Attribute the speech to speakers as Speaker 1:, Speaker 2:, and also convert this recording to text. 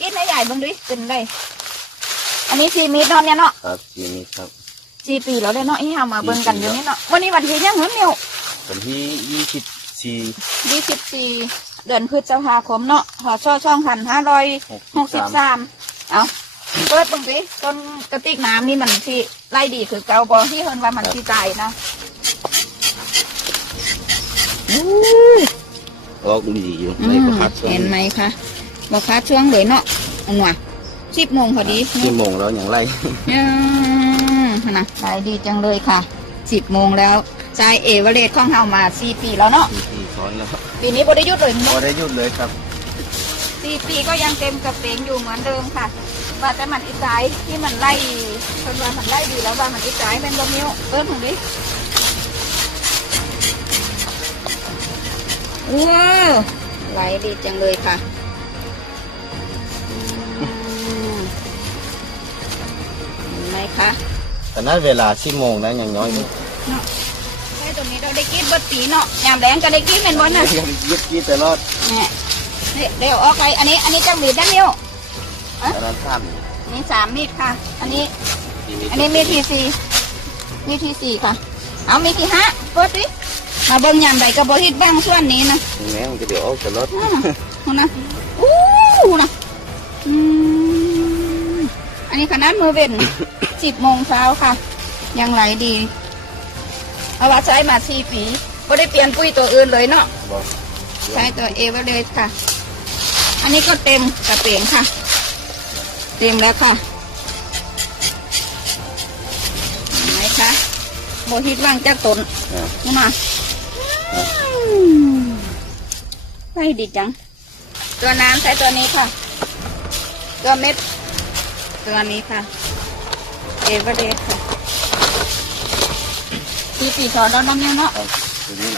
Speaker 1: กินให้ใหญ่เบิ่งดิเป็นไรอันนี้สี่มีดเนาะเนี่ยเนาะ
Speaker 2: ครับทีนี้ครับ
Speaker 1: สี่ปีแล้วเลยเนาะที่เฮามาเบิ่งกันอยู่นี่เนาะวันนี้วันที่ยังเหรอมิว
Speaker 2: วันที่ยี่สิบสี่
Speaker 1: ยี่สิบสี่เดือนพฤษภาคมเนาะหอช่อช่องพันห้าร้อยหกสิบสามเอาเปิดตรงนี้ต้นกระติกน้ำนี่มันที่ไล่ดีคือเกาบอที่เฮินว่ามันที่ตายนะอู้
Speaker 2: ออกดีอยู่
Speaker 1: อื
Speaker 2: ใน
Speaker 1: ม
Speaker 2: ประคัด
Speaker 1: เห็นไหมคะ บอกค้าช่วงเลยเนาะอันว่ะสิบโมงพอดี
Speaker 2: ที่โมงแล้วอย่างไร
Speaker 1: อืมนะขายดีจังเลยค่ะสิบโมงแล้วชายเอเวอเรสต์ของเฮามาสี่ปีแล้วเนาะ
Speaker 2: สี่ปีซ้อนแล้ว
Speaker 1: ปีนี้บได้หยุดเลย
Speaker 2: พ
Speaker 1: เนาะ
Speaker 2: อได้หยุดเลยครับ
Speaker 1: สี่ปีก็ยังเต็มกระเป๋งอยู่เหมือนเดิมค่ะว่าแต่มันอีสายที่มันไล่คนว่ามันไล่ดีแล้วว่ามันอีสายเป็นบะมิวเอิ้มถึงดิว้าวไหลดีจังเลยค่ะ
Speaker 2: แต่นั้นเวลาสิบโมงนะอย่างน้อยนี่
Speaker 1: เนาะไอ้ตัวนี้เราได้กินเบิดปีเนาะยามแดงก็ได้กินเป็นวันน่ะ
Speaker 2: ยังยึดยี่ตลอด
Speaker 1: เนี่ยนี่เดี๋ยวออกไปอันนี้อันนี้จังหวีดได้มิว
Speaker 2: อันนั้นท่าน
Speaker 1: อันนี้สามมีดค่ะ อันนี้ อันนี้มีทีซีมีทีซีค่ะ เอามีกี่ฮะเปิดดิมาเบิ่งยามใดก็บ่ฮิตบ้างส่วนนี้นะ
Speaker 2: แม่มันจะเดี๋ยวออกตลอด
Speaker 1: อ้าวเอานะอู้นะ นนี้ขนาดมือเว้น สิบโมงเช้าค่ะ ยังไหลดี เอาว่าใช้มาสี่ปีก็ได้เปลี่ยนปุ๋ยตัวอื่นเลยเนาะ
Speaker 2: บอก
Speaker 1: ใช้ตัวเอเวอเรสต์ค่ะ อันนี้ก็เต็มกระเป๋งค่ะ เต็มแล้วค่ะเห็นไหมคะโมฮิตว่างจากตน
Speaker 2: อ่า
Speaker 1: นี่มาไม่ดีจัง ตัวน้ำใช้ตัวนี้ค่ะ ตัวเม็ด ตัวนี้ค่ะเอเวอเรสต์ค่ะปีปีชอนด้าน้ำยังเนาะ
Speaker 2: ครับทีนี้